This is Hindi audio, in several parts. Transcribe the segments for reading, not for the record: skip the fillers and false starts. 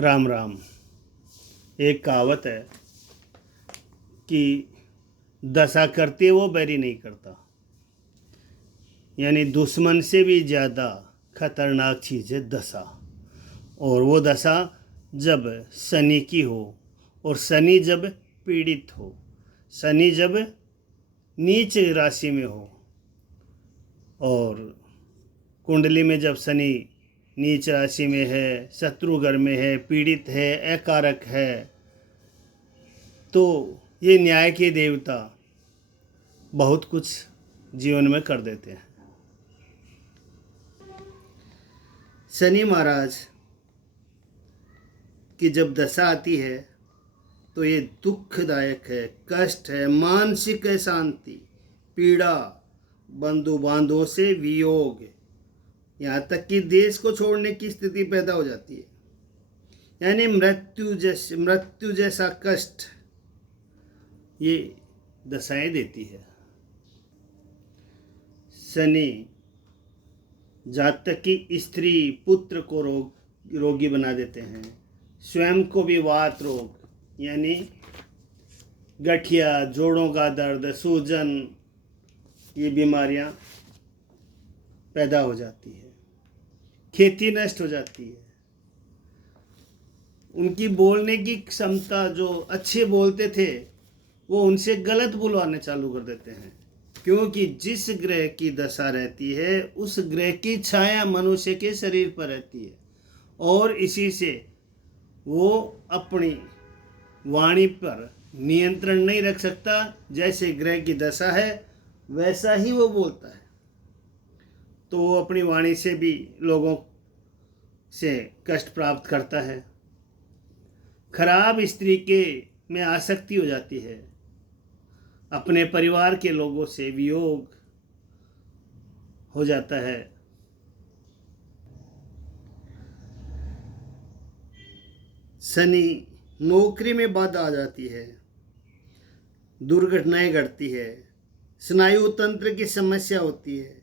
राम राम। एक कहावत है कि दशा करते वो बैरी नहीं करता, यानी दुश्मन से भी ज़्यादा खतरनाक चीज़ है दशा। और वो दशा जब शनि की हो, और शनि जब पीड़ित हो, शनि जब नीच राशि में हो, और कुंडली में जब शनि नीच राशि में है, शत्रु घर में है, पीड़ित है, अकारक है, तो ये न्याय के देवता बहुत कुछ जीवन में कर देते हैं। शनि महाराज की जब दशा आती है तो ये दुखदायक है, कष्ट है, मानसिक शांति, पीड़ा, बंधु बांधवों से वियोग, यहाँ तक कि देश को छोड़ने की स्थिति पैदा हो जाती है। यानी मृत्यु जैसा कष्ट ये दशाएं देती है। शनि जातक की स्त्री पुत्र को रोगी बना देते हैं, स्वयं को भी वात रोग यानी गठिया, जोड़ों का दर्द, सूजन, ये बीमारियां पैदा हो जाती है। खेती नष्ट हो जाती है। उनकी बोलने की क्षमता, जो अच्छे बोलते थे वो उनसे गलत बुलवाने चालू कर देते हैं, क्योंकि जिस ग्रह की दशा रहती है उस ग्रह की छाया मनुष्य के शरीर पर रहती है, और इसी से वो अपनी वाणी पर नियंत्रण नहीं रख सकता। जैसे ग्रह की दशा है वैसा ही वो बोलता है, तो वो अपनी वाणी से भी लोगों से कष्ट प्राप्त करता है। खराब स्त्री के में आसक्ति हो जाती है, अपने परिवार के लोगों से वियोग हो जाता है। शनि नौकरी में बाधा आ जाती है, दुर्घटनाएं घटती है, स्नायु तंत्र की समस्या होती है।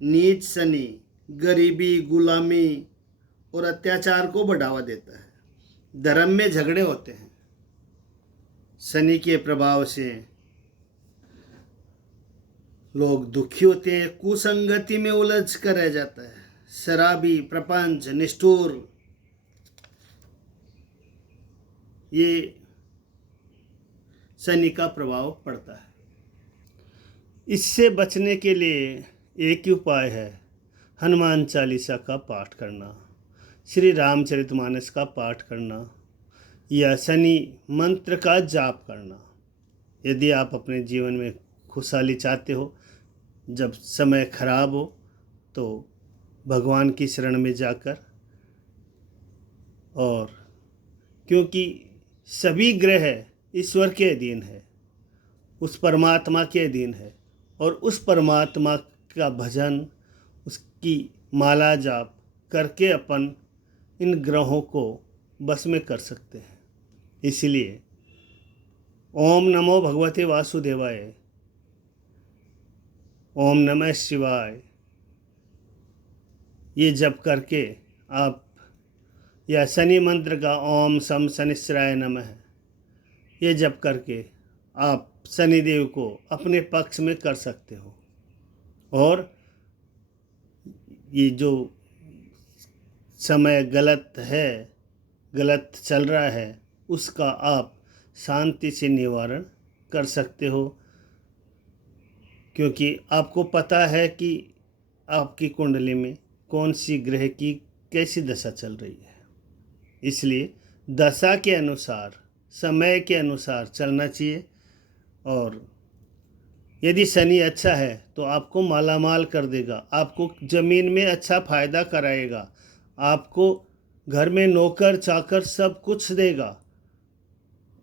नीच शनि गरीबी, गुलामी और अत्याचार को बढ़ावा देता है। धर्म में झगड़े होते हैं। शनि के प्रभाव से लोग दुखी होते हैं, कुसंगति में उलझ कर रह जाता है। शराबी, प्रपंच, निष्ठुर, ये शनि का प्रभाव पड़ता है। इससे बचने के लिए एक ही उपाय है, हनुमान चालीसा का पाठ करना, श्री रामचरितमानस का पाठ करना, या शनि मंत्र का जाप करना। यदि आप अपने जीवन में खुशहाली चाहते हो, जब समय खराब हो, तो भगवान की शरण में जाकर, और क्योंकि सभी ग्रह ईश्वर के अधीन है, उस परमात्मा के अधीन है, और उस परमात्मा का भजन, उसकी माला जाप करके अपन इन ग्रहों को बस में कर सकते हैं। इसलिए ओम नमो भगवते वासुदेवाय, ओम नमः शिवाय, ये जप करके आप, या शनि मंत्र का ओम सम शनिश्चराय नमः, ये जप करके आप शनिदेव को अपने पक्ष में कर सकते हो। और ये जो समय गलत है, गलत चल रहा है, उसका आप शांति से निवारण कर सकते हो, क्योंकि आपको पता है कि आपकी कुंडली में कौन सी ग्रह की कैसी दशा चल रही है। इसलिए दशा के अनुसार, समय के अनुसार चलना चाहिए। और यदि शनि अच्छा है तो आपको मालामाल कर देगा, आपको ज़मीन में अच्छा फ़ायदा कराएगा, आपको घर में नौकर चाकर सब कुछ देगा।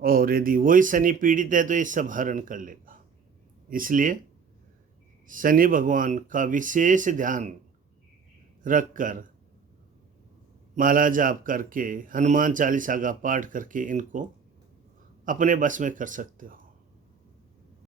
और यदि वही शनि पीड़ित है तो ये सब हरण कर लेगा। इसलिए शनि भगवान का विशेष ध्यान रखकर, माला जाप करके, हनुमान चालीसा का पाठ करके इनको अपने बस में कर सकते हो।